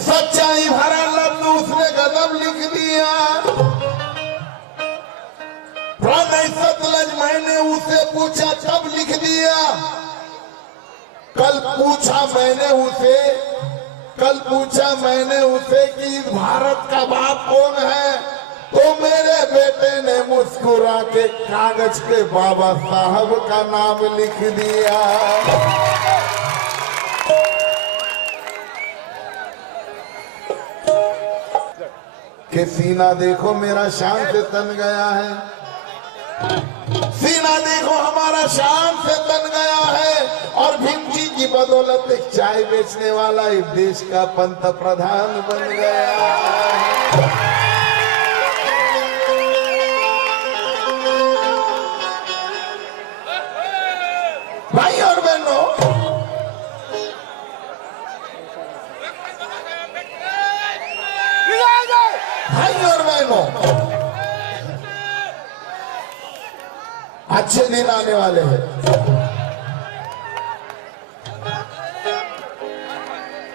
सच्चाई भरा लफ्ज उसने गजब लिख दिया। प्रणय सतलज मैंने उसे पूछा तब लिख दिया। कल पूछा मैंने उसे कि इस भारत का बाप कौन है, तो मेरे बेटे ने मुस्कुरा के कागज पे बाबा साहब का नाम लिख दिया। कि सीना देखो मेरा शान से तन गया है, सीना देखो हमारा शान से तन गया है, और भिंडी की बदौलत एक चाय बेचने वाला इस देश का पंत प्रधान बन गया है। भाई और बहनों, भाई और बहनों, अच्छे दिन आने वाले हैं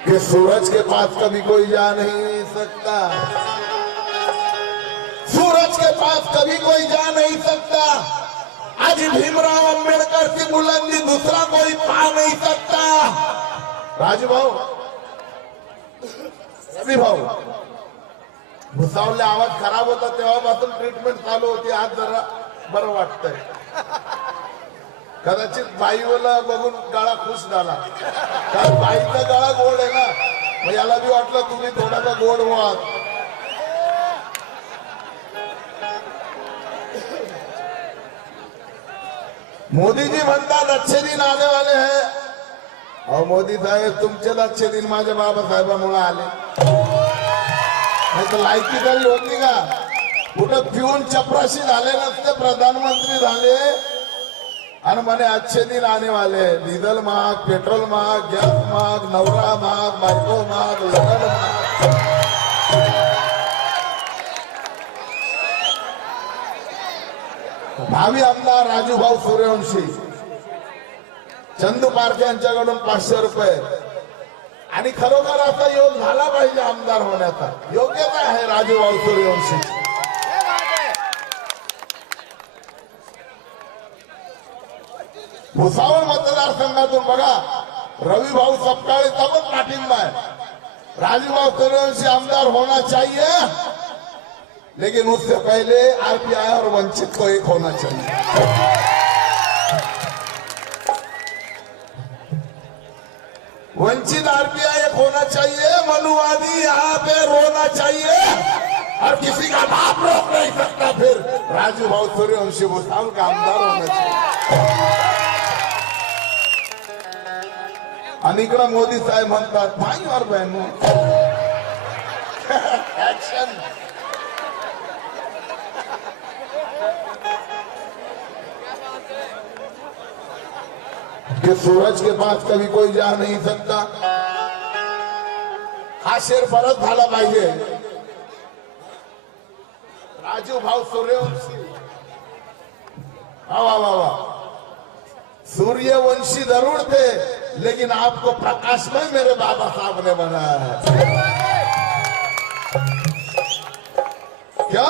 कि सूरज के पास कभी कोई जा नहीं सकता, सूरज के पास कभी कोई जा नहीं सकता। आज भीमराव अंबेडकर की बुलंदी दूसरा कोई पा नहीं सकता। राजू भाऊ, रवि भाऊ, भुसावले आवाज खराब होता तेव्हापासून ट्रीटमेंट चालू होती, आज जरा बरं वाटतंय। कदाचित बाईला बघून गळा खुश झाला, कारण बाईचा गळा गोड आहे ना, मग याला बी वाटलं तुम्ही थोडासा गोड व्हा। मोदी जी म्हणतात अच्छे दिन आने वाले हैं, और मोदी साहेब तुमचे अच्छे दिन माझ्या बाबासाहेबांमुळे आले, नाही तर लायकी तरी होती का? कुठं पिऊन चपराशी झाले नसते, प्रधानमंत्री झाले आणि म्हणे अच्छे दिन आने वाले। डिझेल महाग, पेट्रोल महाग, गॅस महाग, नवरा महाग, बायको महाग, लग्न महाग। भावी आमदार राजूभाऊ सूर्यवंशी, चंदू पारखे यांच्याकडून 500 रुपये, आणि खरोखर असा योग झाला पाहिजे आमदार होण्याचा, योग्यता आहे राजूभाऊ सूर्यवंशी। भुसावळ मतदारसंघातून बघा, रवि भाऊ सपकाळे तबक पाठिंबा है, राजूभाऊ सूर्यवंशी आमदार होना चाहिए, लेकिन उससे पहले आरपीआई और वंचित को एक होना चाहिए। वंचित आरपीआई एक होना चाहिए, मनुवादी यहाँ पे रोना चाहिए, और किसी का बाप रोक नहीं सकता। फिर राजू भाऊ सूर्यवंशी भुसावल का आमदार होना चाहिए। आणि इकडं मोदी साहेब म्हणतात, भाई और बहनों, एक्शन। कि सूरज के पास कभी कोई जा नहीं सकता, हा शेर परत झाला पाहिजे। राजू भाऊ सूर्यवंशी, वाह वाह वाह, सूर्यवंशी जरूर थे, लेकिन आपको प्रकाशमय मेरे बाबा साहब ने बनाया है। क्या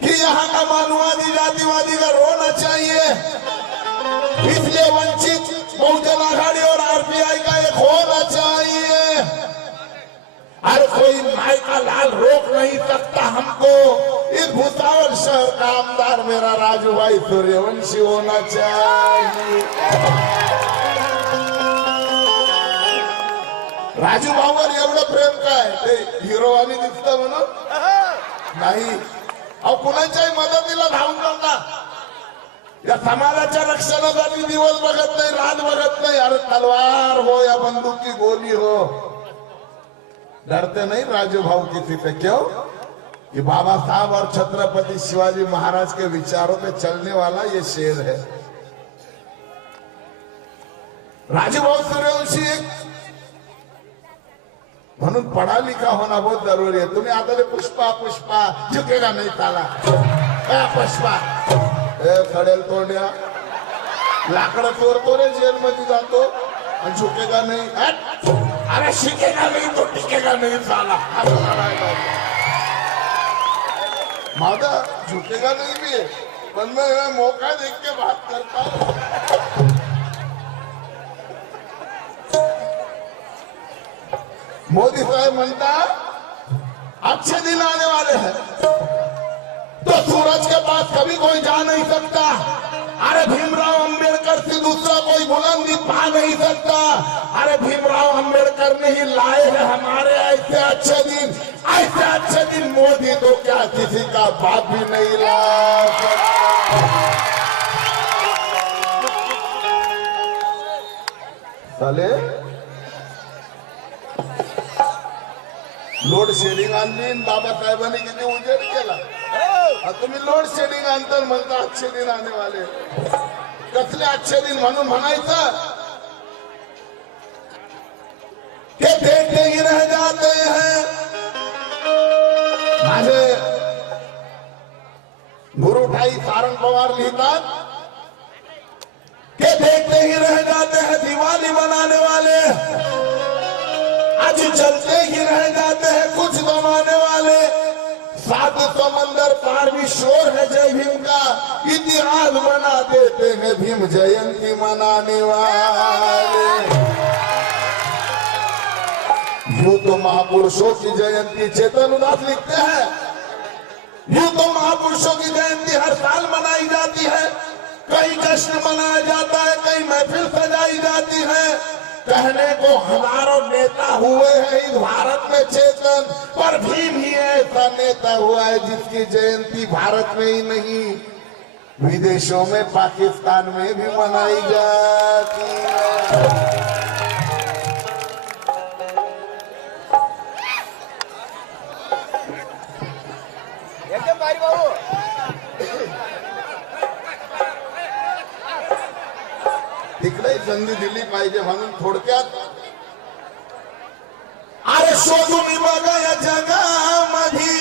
कि यहाँ का मानवादी जातिवादी का रोना चाहिए, इसलिए वंचित बहुजन आघाड़ी और आरपीआई का एक होना चाहिए। हर कोई माई का लाल रोक नहीं सकता हमको, इस भुसावल शहर का आमदार मेरा राजू भाई सूर्यवंशी होना चाहिए। राजू भाऊवर एवढं प्रेम काय, ते हिरोवानी दिसतं म्हणून नाही, अहो कुणाच्याही मदतीला धावून जातात, या समाजाच्या रक्षणासाठी दिवस बघत नाही, रात बघत नाही। अरे तलवार हो या बंदूक की गोली हो, डरते नहीं राजू भाऊ किसी से, क्यों? कि बाबा साहब और छत्रपति शिवाजी महाराज के विचारों पे चलने वाला ये शेर है। राजूभाऊ सूर्यवंशी एक म्हणून पढ़ा लिखा होना बहुत जरूरी है। तुम्हें आता पुष्पा पुष्पा झुकेगा नहीं ताला पुष्पा खडेल तोंड्या लाकडं चोरतो रे जेल मध्ये जातो आणि झुकेगा नहीं। अरे शिकेगा नहीं तो टिकेगा नहीं साला। मादा झुकेगा नहीं भी है, पर मैं मौका देख के बात करता हूँ। मोदी साहब म्हणता अच्छे दिन आने वाले हैं तो सूरज के पास कभी कोई जा नहीं सकता। अरे भीमराव अंबेडकर से दूसरा कोई बुलंदी पा नहीं सकता। अरे भीमराव अंबेडकर ने ही लाए हैं हमारे ऐसे अच्छे दिन। ऐसे अच्छे दिन मोदी तो क्या किसी का बाप भी नहीं ला साले। लोड शेडिंग आणली बाबासाहेबांनी किती उजेड केला। तुम्ही लोड शेडिंग आणता म्हणता अच्छे दिन आने वाले। कसले अच्छे दिन म्हणून म्हणायचं के देखते ही रह जाते हैं। माझे गुरुठाई सारंग पवार लिहितात के देखते ही रह जाते हैं दिवाली मनाने वाले। आज चलते ही रह जाते हैं कुछ जमाने वाले। सात समंदर पार भी शोर है जय भीम का। इतिहास बना देते हैं भीम जयंती मनाने वाले। यूं तो महापुरुषों की जयंती चेतन उदास लिखते हैं। यूं तो महापुरुषों की जयंती हर साल मनाई जाती है। कई जश्न मनाया जाता है, कई महफिल सजाई जाती है। कहने को हजारों नेता हुए हैं इस भारत में चेतन, पर भीम ही ऐसा नेता हुआ है जिसकी जयंती भारत में ही नहीं विदेशों में पाकिस्तान में भी मनाई जाती है। एकदम भारी बाबू। तिकडेही संधी दिली पाहिजे म्हणून थोडक्यात अरे शोधून बघा या जगामध्ये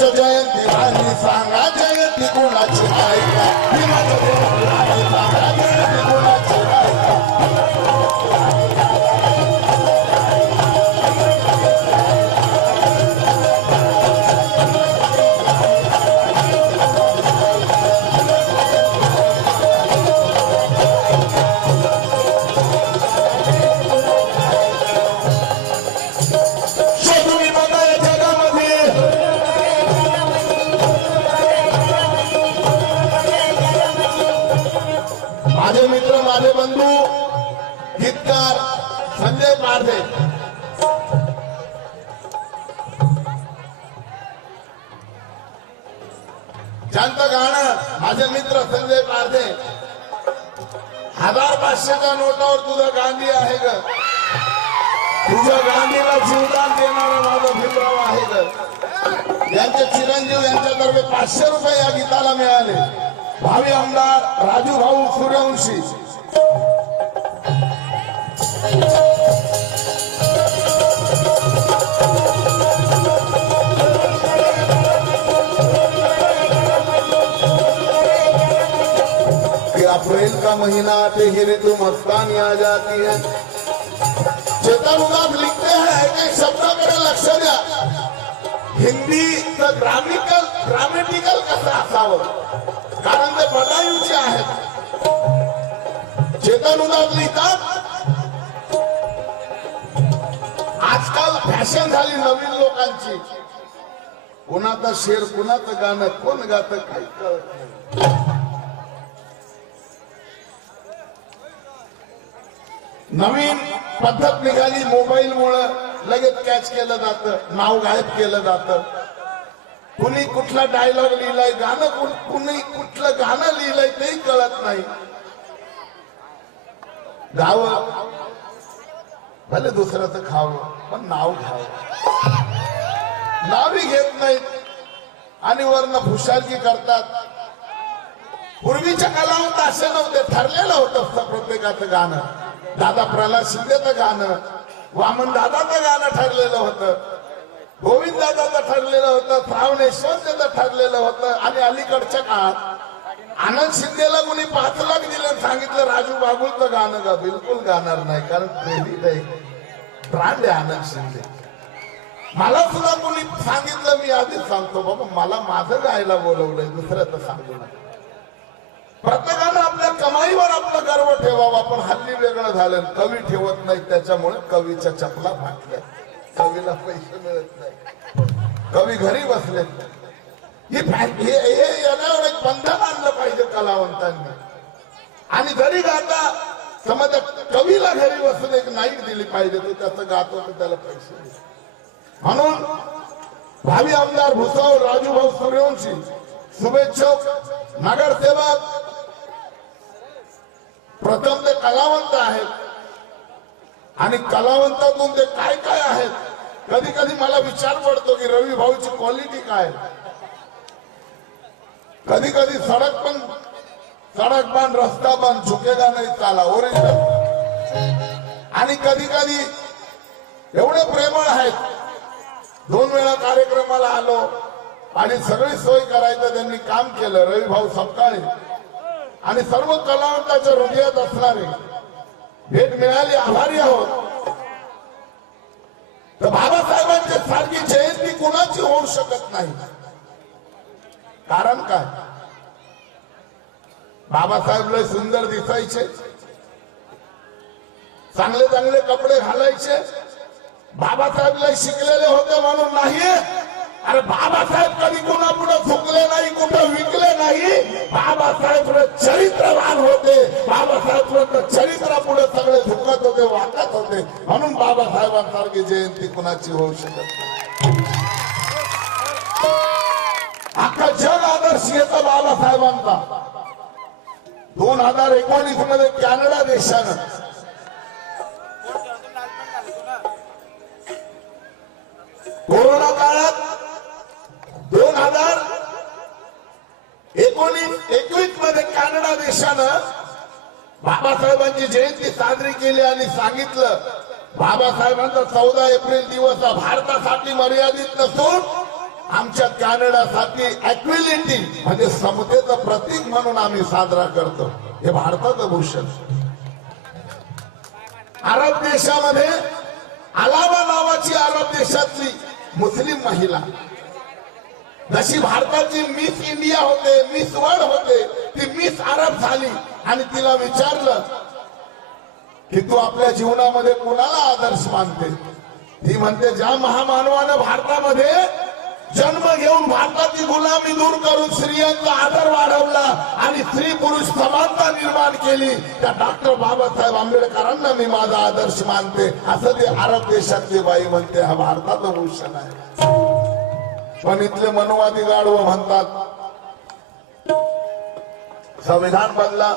भीमाच्या जयंती राणी सांगा जयंती कोणाची ऐका भीमाच्या जयंती राणी सांगा जयंती कोणाची ऐका तुम्ही बघा या जगामध्ये माझे मित्र माझे बंधू गीतकार संजय पारधे ज्यांचं गाणं माझे मित्र संजय पारधे 1500च्या नोटावर तुझं गांधी आहे ग तुझ्या गांधीला जीवदान देणारा माझा भीमराव आहे ग यांचे चिरंजीव यांच्यातर्फे 500 रुपये या गीताला मिळाले भावी आमदार राजू भाऊ सूर्यवंशी कि अप्रैल का महीना आते ही ऋतु मस्तानी आ जाती है चेतन उदास लिखते हैं कि शब्दाकडे लक्ष द्या हिंदीचं ग्रामेटिकल कसं असावं कारण ते बदायूचे आहेत चेतन उदास लिहितात आजकाल फॅशन झाली नवीन लोकांची कुणाचं शेर कुणाचं गाणं कोण गातं काही कळत नाही नवीन पद्धत निघाली मोबाईल मुळे लगेच कॅच केलं जातं नाव गायब केलं जातं कुणी कुठला डायलॉग लिहिलाय गाणं कुणी कुठलं गाणं लिहिलंय तेही कळत नाही गाव भले दुसऱ्याचं खावं पण नाव घ्यावं नावही घेत नाहीत आणि वरनं फुशालकी करतात पूर्वीच्या कालावत असे नव्हते ठरलेलं होतं प्रत्येकाचं गाणं दादा प्रल्हाद शिंदेचं गाणं वामन दादाचं गाणं ठरलेलं होतं गोविंद दादाचं ठरलेलं होतं श्रावणेश्वरचं ठरलेलं होतं आणि अलीकडच्या काळात आनंद शिंदेला कुणी 5 लाख दिले सांगितलं राजू बाबूलचं गाणं का बिलकुल गाणार नाही कारण क्रेडिट आहे ब्रँड आहे आनंद शिंदे मला सुद्धा कुणी सांगितलं मी आधीच सांगतो बाबा मला माझं गायला बोलवलंय दुसऱ्याचं सांगू नका प्रत्येकानं आपल्या कमाईवर आपला गर्व ठेवावा पण हल्ली वेगळं झालं कवी ठेवत नाही त्याच्यामुळे कवीच्या चपला फाटल्या कवीला पैसे मिळत नाही कवी घरी बसले हे याच्यावर एक बंधन आणलं पाहिजे कलावंतांनी आणि जरी गाता समजा कवीला घरी बसून एक नाईट दिली पाहिजे तो त्याचं गातो तर त्याला पैसे देतो म्हणून भावी आमदार भुसावळ राजूभाऊ सूर्यवंशी शुभेच्छुक नगरसेवक प्रथम ते कलावंत आहेत आणि कलावंतातून ते काय काय आहेत कधी कधी मला विचार पडतो की रवी भाऊची क्वालिटी काय कधी कधी सडक बांध रस्ता बांध झुकेगा नाही चाला ओरिजिनल आणि कधी कधी एवढे प्रेमळ आहेत 2 वेळा कार्यक्रमाला आलो आणि सगळी सोय करायचं त्यांनी काम केलं रवी भाऊ सपकाळे आणि सर्व कलावंताच्या हृदयात असणारे भेट मिळाली आभारी आहोत तर बाबासाहेबांच्या सारखी जयंती कोणाची होऊ शकत नाही कारण काय बाबासाहेब लय सुंदर दिसायचे चांगले चांगले कपडे घालायचे बाबासाहेब लय शिकलेले होते म्हणून नाही अरे बाबासाहेब कधी कोणापुढे झुकले नाही कुठं विकले नाही बाबासाहेब चरित्रवान होते बाबासाहेब चरित्रापुढे सगळे झुकत होते वाकत होते म्हणून बाबासाहेबांसारखी जयंती कुणाची होऊ शकत नाही अख्खा जग आदर्श घेतो बाबासाहेबांचा 2019 मध्ये कॅनडा देशानं कोरोना काळात 2021 मध्ये कॅनडा देशानं बाबासाहेबांची जयंती साजरी केली आणि सांगितलं बाबासाहेबांचा 14 एप्रिल दिवस हा भारतासाठी मर्यादित नसून आमच्या कॅनडासाठी इक्विलिटी म्हणजे समतेचं प्रतीक म्हणून आम्ही साजरा करतो. हे भारताचं भूषण. अरब देशामध्ये अलावा नावाची अरब देशातली मुस्लिम महिला जशी भारताची मिस इंडिया होते, मिस वर्ल्ड होते, ती मिस अरब झाली आणि तिला विचारलं की तू आपल्या जीवनामध्ये कुणाला आदर्श मानते. ती म्हणते ज्या महामानवानं भारतामध्ये जन्म घेऊन भारताची गुलामी दूर करून स्त्रियांचा आदर वाढवला आणि स्त्री पुरुष समानता निर्माण केली त्या डॉक्टर बाबासाहेब आंबेडकरांना मी माझा आदर्श मानते, असं ते अरब देशातली बाई म्हणते. हा भारताचं भूषण आहे. पण इथले मनोवादी गाढव म्हणतात संविधान बनला,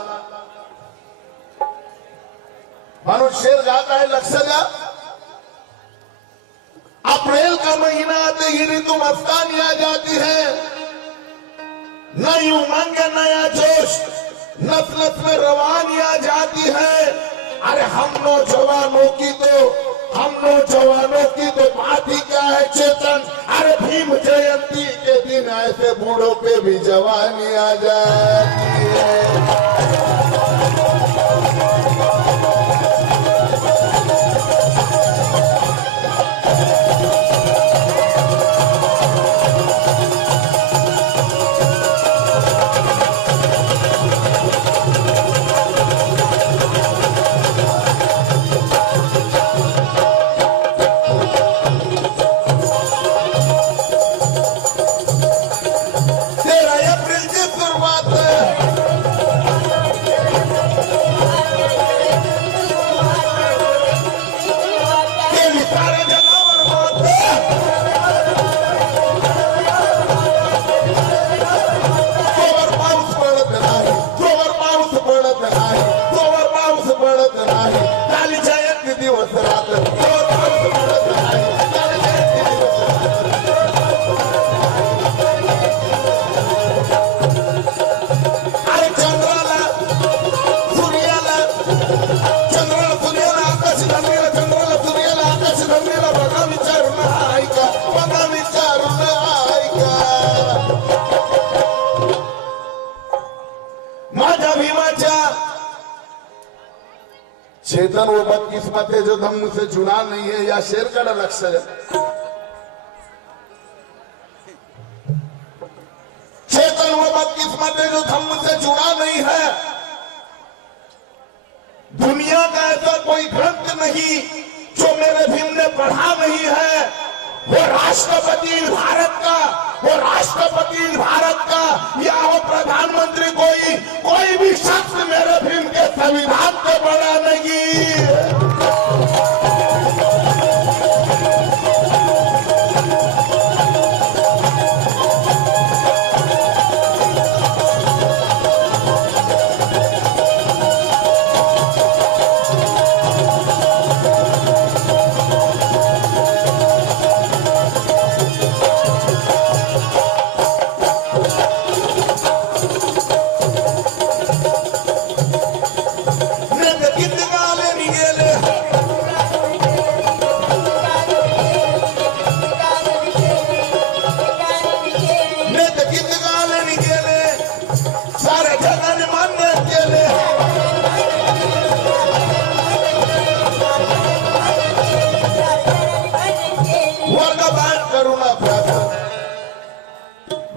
माणूस शेर गात आहे. लक्ष द्या. अप्रैल का महीना आते ही ऋतु मस्तानी आ जाती है, नई उमंग नया जोश नस नस में रवानी आ जाती है. अरे हम नौजवानों की तो बात ही क्या है चेतन. अरे भीम जयंती के दिन ऐसे बूढ़ों पे भी जवानी आ जाती है. चेतन वो बदकिस्मत है जो धम्म से जुड़ा नहीं है. या शेर का लक्ष है. चेतन वो बदकिस्मत है जो धम्म से जुड़ा नहीं है. दुनिया का ऐसा कोई ग्रंथ नहीं जो मेरे भीम ने पढ़ा नहीं है. वो राष्ट्रपति भारत का या वो प्रधानमंत्री कोई भी शख्स मेरे भीम के संविधान को पढ़ा नहीं.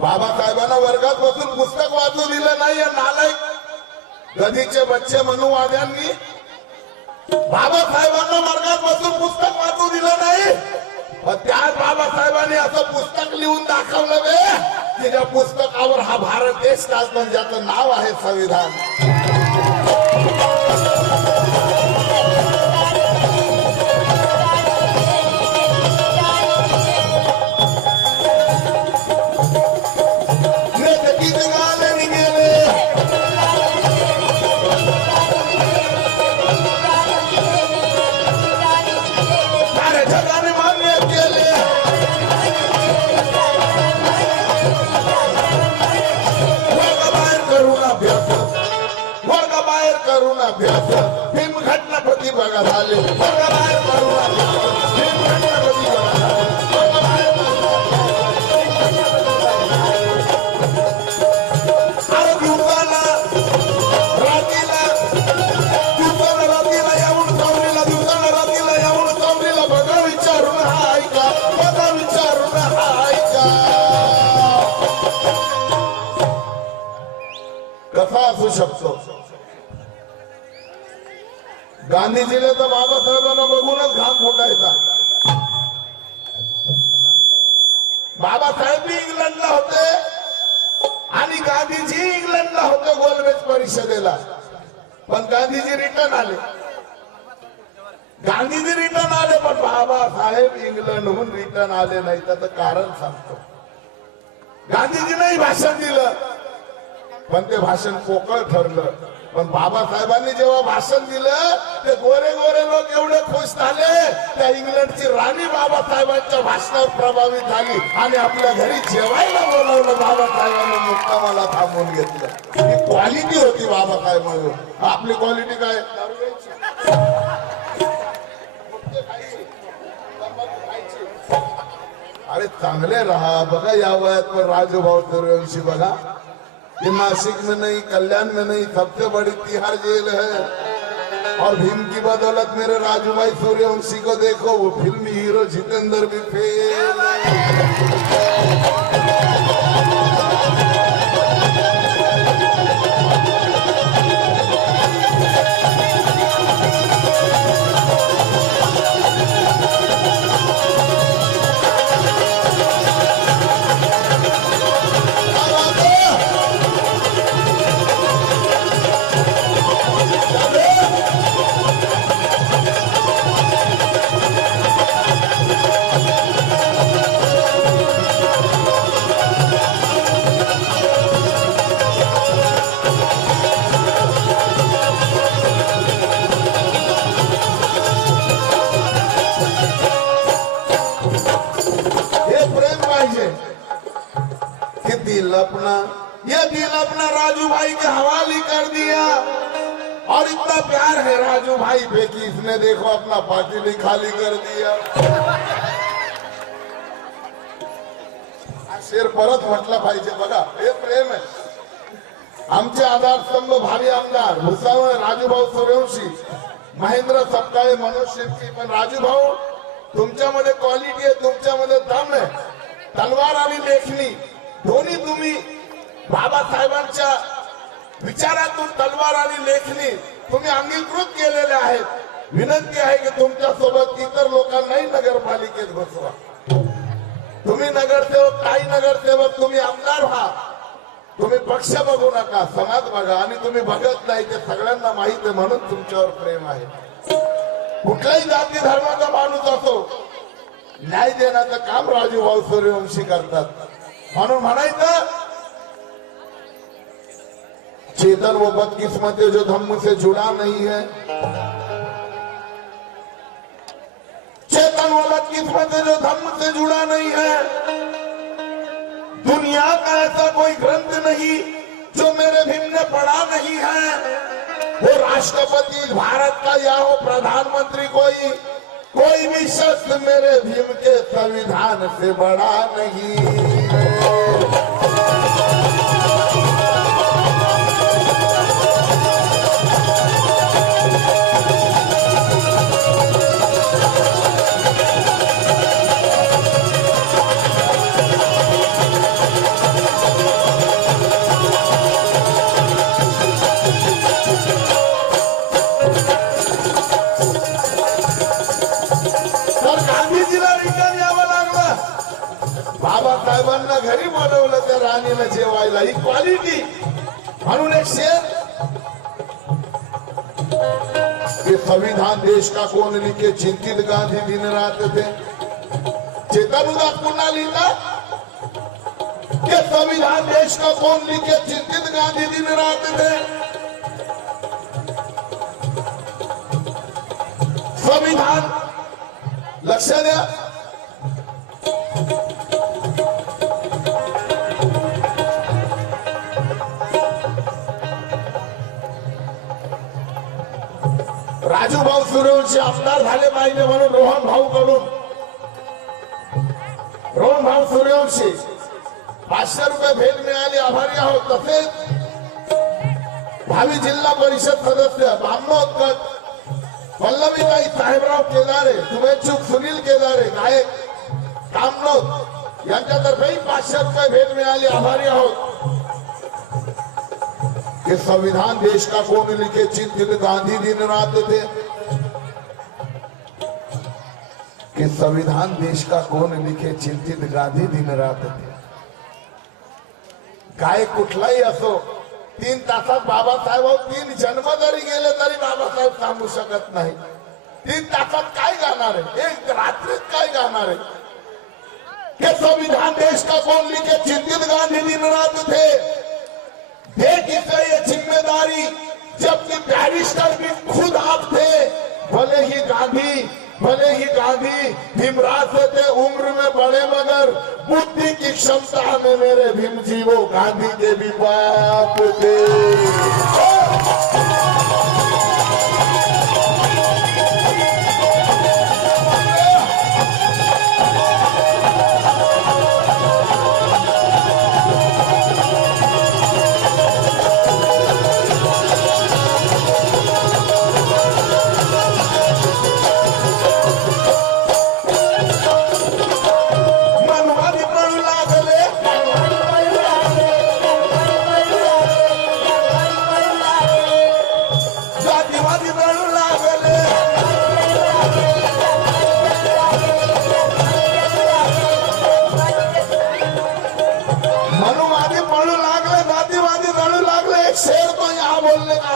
बाबासाहेबांना वर्गात बसून पुस्तक वाचू दिलं नाही. नालायक गदीचे बच्चे मनुवाद्यांनी बाबासाहेबांना वर्गात बसून पुस्तक वाचू दिलं नाही. त्याच बाबासाहेबांनी असं पुस्तक लिहून दाखवलं की ज्या पुस्तकावर हा भारत देश शासन ज्याचं नाव आहे संविधान. भीम घटनापती बघा झाले. कसा असू शकतो? गांधीजीने तर बाबासाहेबांना बघूनच घाम फुटायचा. बाबासाहेब इंग्लंडला होते आणि गांधीजी इंग्लंडला होते गोलमेज परिषदेला. पण गांधीजी रिटर्न आले. गांधीजी रिटर्न आले पण बाबासाहेब इंग्लंडहून रिटर्न आले नाही. त्याचं कारण सांगतो. गांधीजींनी भाषण दिलं पण ते भाषण पोकळ ठरलं. पण बाबासाहेबांनी जेव्हा भाषण दिलं ते गोरे गोरे लोक एवढे खुश झाले. त्या इंग्लंडची राणी बाबासाहेबांच्या भाषणावर प्रभावित झाली आणि आपल्या घरी जेवायला बोलावलं. बाबासाहेबांनी मुक्कामाला थांबवून घेतलं. ही क्वालिटी होती बाबासाहेबांची. आपली क्वालिटी काय? अरे चांगले रहा. बघा या वयात पण राजूभाऊ सूर्यवंशी बघा. ये नासिक में नहीं, कल्याण में नहीं, सबसे बड़ी तिहाड़ जेल है. और भीम की बदौलत मेरे राजू भाई सूर्यवंशी को देखो, वो फिल्मी हीरो जितेंद्र भी फेल है. दिल अपना राजू भाई के हवाले कर दिया. और इतना प्यार है राजू भाई पे कि इसने देखो अपना पार्टी भी खाली कर दिया. शेर परत म्हटलं पाहिजे. बघा हे प्रेम आहे. आमचे आधारस्तंभ भावी आमदार भुसावळ राजूभाऊ सूर्यवंशी, महेंद्र सपकाळे, मनोज शेट्टी. पण राजूभाऊ तुमच्यामध्ये क्वालिटी आहे, तुमच्यामध्ये दम आहे. तलवार आणि लेखणी दोन्ही तुम्ही बाबासाहेबांच्या विचारातून तलवार आणि लेखणी तुम्ही अंगीकृत केलेले आहेत. विनंती आहे की तुमच्या सोबत इतर लोकांनाही नगरपालिकेत बसवा. तुम्ही नगरसेवक, काही नगरसेवक तुम्ही आमदार व्हा. तुम्ही पक्ष बघू नका, समाज बघा. आणि तुम्ही बघत नाही ते सगळ्यांना माहित आहे म्हणून तुमच्यावर प्रेम आहे. कुठल्याही जाती धर्माचा माणूस असो, न्याय देण्याचं काम राजूभाऊ सूर्यवंशी करतात. म्हणून म्हणायचं चेतन वो बदकिस्मत है जो धम्म से जुड़ा नहीं है. चेतन वो बदकिस्मत है जो धम्म से जुड़ा नहीं है. दुनिया का ऐसा कोई ग्रंथ नहीं जो मेरे भीम ने पढ़ा नहीं है. वो राष्ट्रपति भारत का या हो प्रधानमंत्री कोई भी शख्स मेरे भीम के संविधान से बड़ा नहीं है. बाबासाहेबांना घरी बोलवलं त्या राणीला जेवायला. ही क्वालिटी. म्हणून एक शेर, ये संविधान देश का कौन लिखे, चिंतित गांधी दिन रात थे. चेतन उदास पुन्हा लिहिला ये संविधान देश का कौन लिखे, चिंतित गांधी दिन रात थे. संविधान लक्ष द्या. राजूभाऊ सूर्यवंशी आमदार झाले पाहिजे म्हणून रोहन भाऊ सूर्यवंशी 500 रुपये भेट मिळाली, आभारी आहोत. तसेच भावी जिल्हा परिषद सदस्य भामनोत्कट वल्लभीताई साहेबराव केदारे, शुभेच्छुक सुनील केदारे, गायक कामनोद यांच्यातर्फेही 500 रुपये भेट मिळाली, आभारी आहोत. कि संविधान देश का कौन लिखे, चिंतित गांधी दिन रात थे। कि संविधान देश का कौन लिखे, चिंतित गांधी दिन रात थे। काय कुठलाही असो, 3 तासात बाबासाहेब 3 जन्म जरी गेले तरी बाबासाहेब थांबू शकत नाही। 3 तासात काय गाणार आहे, एक रात्रीत काय गाणार आहे। कि संविधान देश का कौन लिखे, चिंतित गांधी दिन रात थे। दे किसे ये जिम्मेदारी, जबकि बैरिस्टर भी खुद आप थे। भले ही गांधी भीमराव से थे उम्र में बड़े, मगर बुद्धि की क्षमता में मेरे भीम जी वो गांधी के भी बाप थे।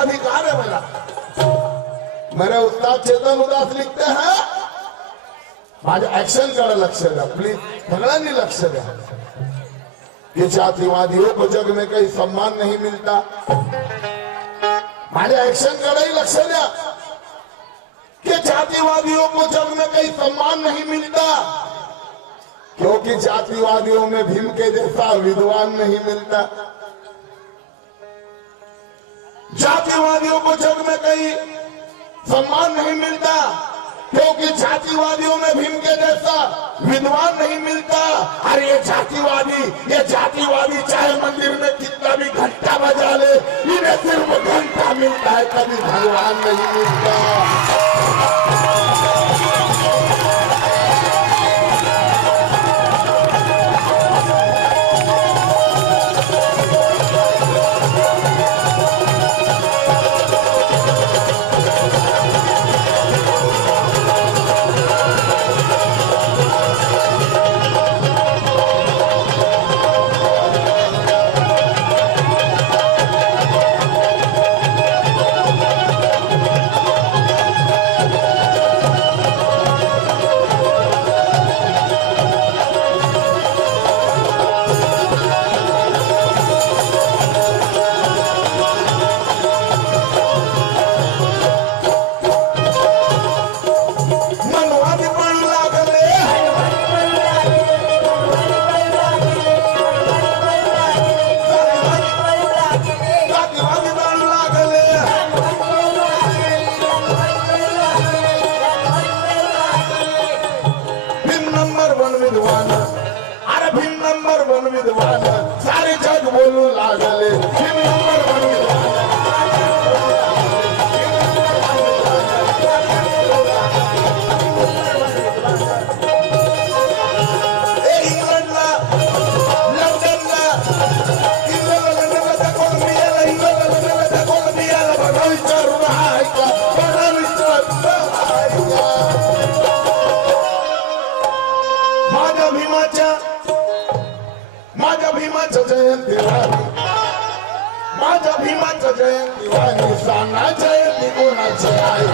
अधिकार है मेरा। मेरे उस्ताद चेतन उदास लिखते हैं, माझ्या ऍक्शन कडे लक्ष द्या प्लीज, सगळ्यांनी लक्ष द्या। कि जातिवादियों को जग में कहीं सम्मान नहीं मिलता। माझ्या ऍक्शन कडे लक्ष द्या कि जातिवादियों को जग में कहीं सम्मान नहीं मिलता, क्योंकि जातिवादियों में भीम के जैसा विद्वान नहीं मिलता। जातिवादियों को जग में कहीं सम्मान नहीं मिलता, क्योंकि जातिवादियों में भीम के जैसा विद्वान नहीं मिलता। अरे ये जातिवादी चाहे मंदिर में कितना भी घंटा बजा ले, इन्हें सिर्फ घंटा मिलता है, कभी भगवान नहीं मिलता। विद्वान सारे जग बोलू लागले, भीम नंबर 1 विद्वान। इंग्लंडला, लंडनला, इंग्लंडला त्या कोलंबियाला, इंग्लंडला त्या कोलंबियाला बघा विचारून हाय का, बघा विचारून हाय का। माझ्या भीमाच्या जयंती वाणी, माझ्या भीमाच्या जयंती वाणी, सांगा जयंती कोणाची आहे।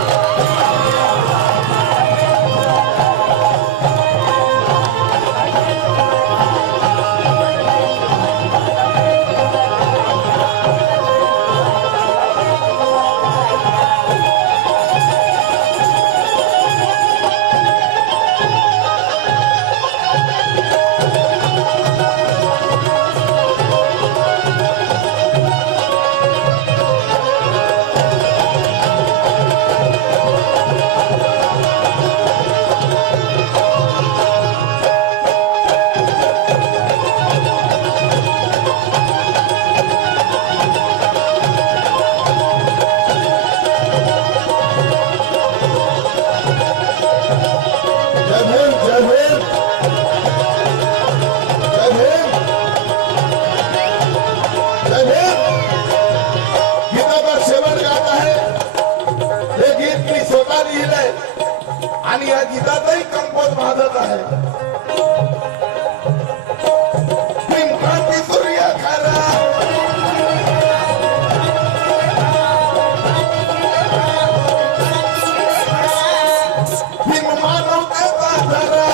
आणि या गीतातही कंपोज भाजत आहे. भीमक्रांती सूर्य खरा भीम मानवतेचा धरा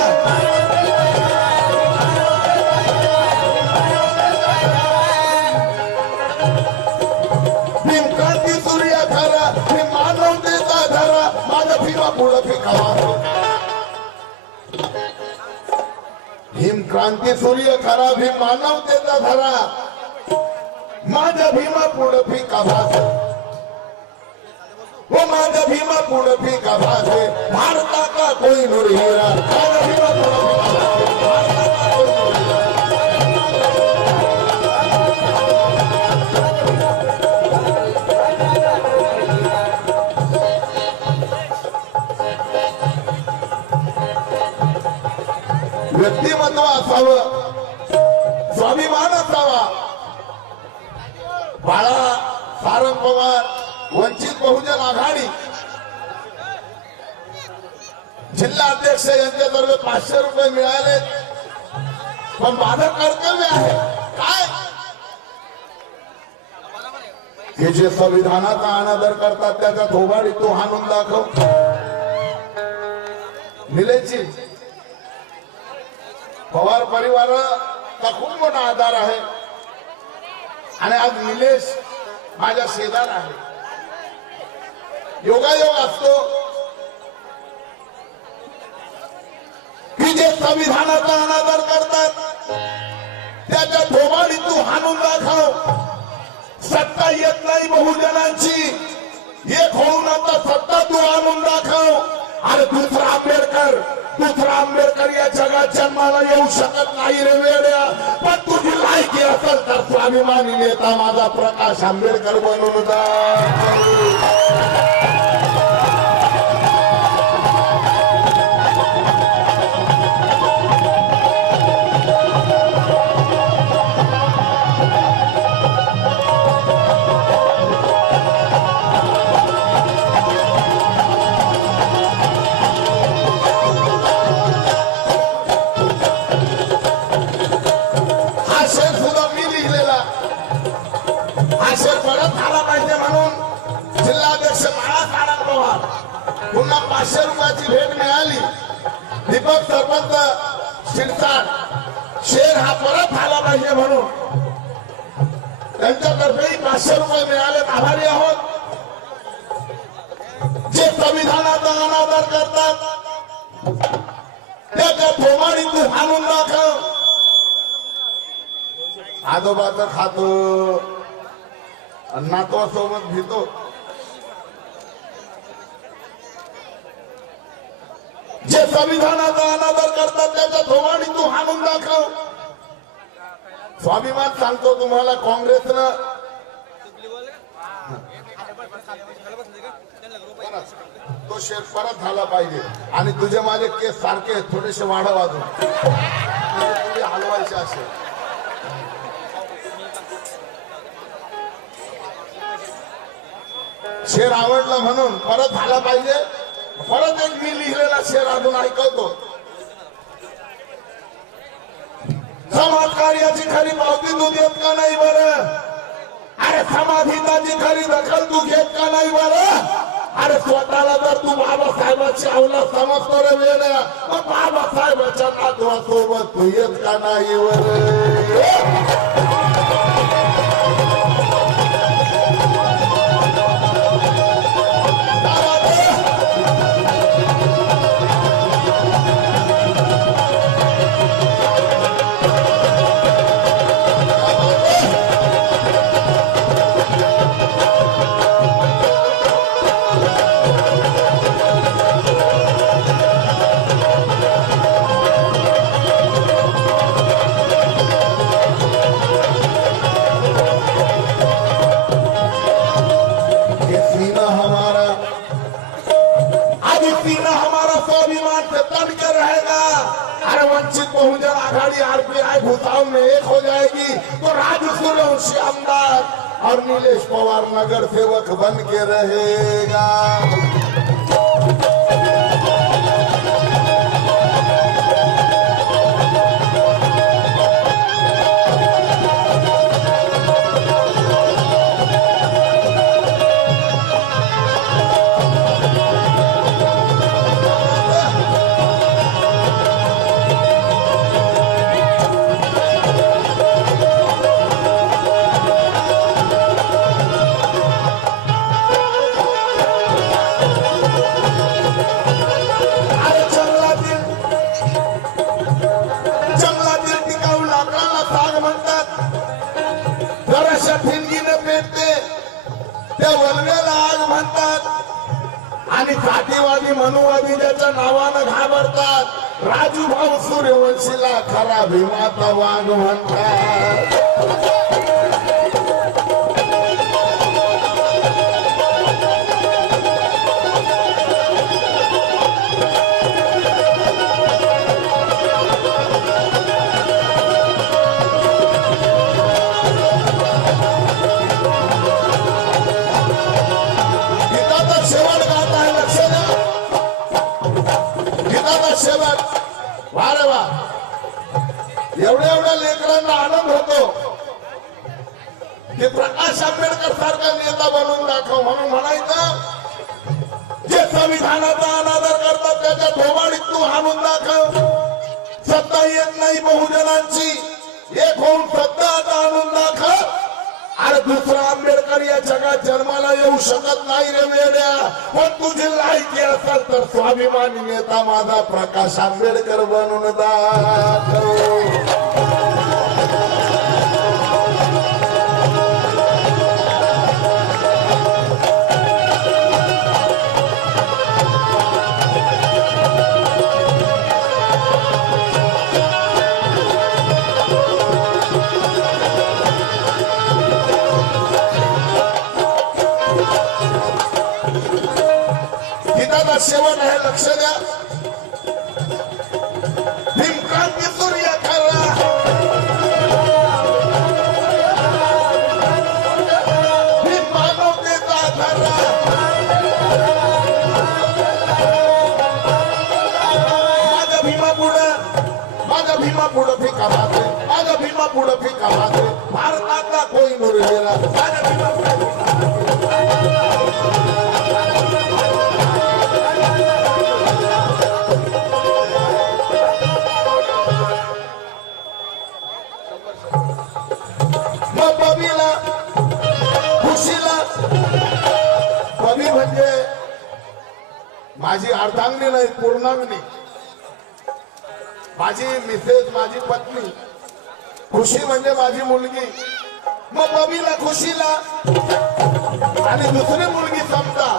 भीमक्रांती सूर्य खरा भीम मानवतेचा धरा माझा भीमा पुढं फेकावा. भीम क्रांती सूर्य खरा भीम मानवतेचा धरा माझ्या भीमा पुढं फिका भास वो माझ्या भीमा पुढं फिका भासे भारता का कोई नूर हिरा माझ्या भीमा पुढं फिका भासे भारता का कोई नूर हिरा. व्यक्तिमत्व असावं स्वाभिमान असावा. बाळा सारंग पवार वंचित बहुजन आघाडी जिल्हा अध्यक्ष यांच्यातर्फे 500 रुपये मिळाले. पण माझं कर्तव्य आहे काय हे जे संविधानाचा अनादर करतात त्याचा थोबाडी तो हाणून दाखव. निलेशजी पवार परिवाराचा खूप मोठा आधार आहे आणि आज निलेश माझ्या शेजार आहे. योगायोग असतो की जे संविधानाचा अनादर करतात त्याच्या थोबाडी तू हाणून दाखव. सत्ता येत नाही बहुजनांची एक होऊन आता सत्ता तू आणून दाखव. आणि दुसरा आंबेडकर या जगात जन्माला येऊ शकत नाही रे वेड्या. पण तुझी लायकी असेल तर स्वाभिमानी नेता माझा प्रकाश आंबेडकर बनून जा. परत झाला पाहिजे म्हणून जिल्हाध्यक्ष बाळा सारंग पवार पुन्हा 500 रुपयाची भेट मिळाली. दीपक सरपंच शिरसाट शेर हा परत झाला पाहिजे म्हणून त्यांच्यातर्फेही 500 रुपये मिळाले. आभारी आहोत. जे संविधानाचा अनादर करतात त्याच्या थोबाडी तू हाणून दाखव. आजोबाचं खातो नातवासोबत भीतो. जे संविधानाचा अनादर करतात त्याच्या थोबाडी तू हाणून दाखव. स्वाभिमान सांगतो तुम्हाला काँग्रेसनं तो शेर परत झाला पाहिजे आणि तुझे माझे केस सारखे थोडेसे वाढव अजून तुझे हलवायचे असेल. शेर आवडला म्हणून परत झाला पाहिजे. परत एक मी लिहिलेला शेर अजून ऐकवतो. समाज कार्याची खरी पावती तू देत का नाही बरं. अरे समाधिताची खरी दखल तू घेत का नाही बरं. अरे स्वतःला जर तू बाबासाहेबांची अवलाद समजतो रे वेड्या मग बाबासाहेबांच्या नातवासोबत तू येत का नाही बरं. वंचित बहुजन आघाड़ी आरपीआई भूतान में एक हो जाएगी तो राजू सूर्यवंशी आमदार और नीलेश पवार नगर सेवक बन के रहेगा। त्या वल्व्याला आग म्हणतात आणि जातीवादी मनुवादी ज्याच्या नावानं घाबरतात राजू भाऊ सूर्यवंशीला खरा भीमाचा वाघ म्हणतात. एवढ्या लेकरांना आनंद होतो की प्रकाश आंबेडकर सारखा नेता बनवून दाखव म्हणून म्हणायचं. जे संविधानाचा अनादर करतात त्याच्या थोबाडीत तू हाणून दाखव. सत्ता येत नाही बहुजनांची, एक होऊन सत्ता आता आणून दाखव. अरे दुसरा आंबेडकर या जगात जन्माला येऊ शकत नाही रे वेड्या. पण तुझी लायकी असेल तर स्वाभिमानी नेता माझा प्रकाश आंबेडकर बनवून दाखव. शेवट आहे, लक्ष द्या. भीमक्रांती सूर्य खरा, भीम मानवतेचा खरा. माझ्या भीमा पुढं फिका मागे, माझ्या भीमा पुढं फिका मागे. भारताचा कोई मुरलेला माझ्या भीमा म्हणजे माझी अर्धांगिनी नाही, पूर्णांगिनी. माझी मिसेस, माझी पत्नी. खुशी म्हणजे माझी मुलगी. मग बबीला खुशीला आणि दुसरी मुलगी समजा.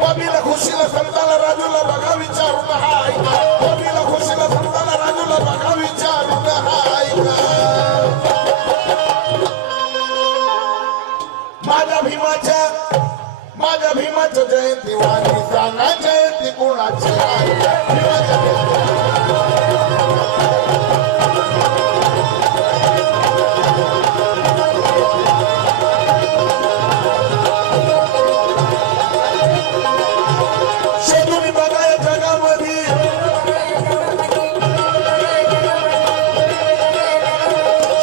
बबीला खुशीला समजाला राजूला बघा विचारून हा ऐका. बबीला खुशीला समजाला राजूला बघा विचारून हा ऐका. माझ्या भीमाच्या जयंती वाणी सांगा, जयंती कोणाची शोधून बघा या जगामध्ये.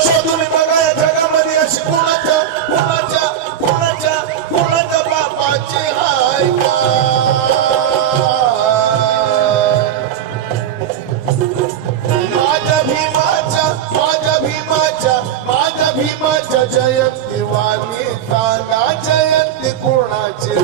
शोधून बघा या जगामध्ये अशी कोणाच्या कोणाच्या कोणाच्या कोणाच्या बापाची हाय का. माझ्या भीमाच्या माझ्या भीमाच्या माझ्या भीमाच्या जयंती वाणी सांगा, जयंती कोणाची.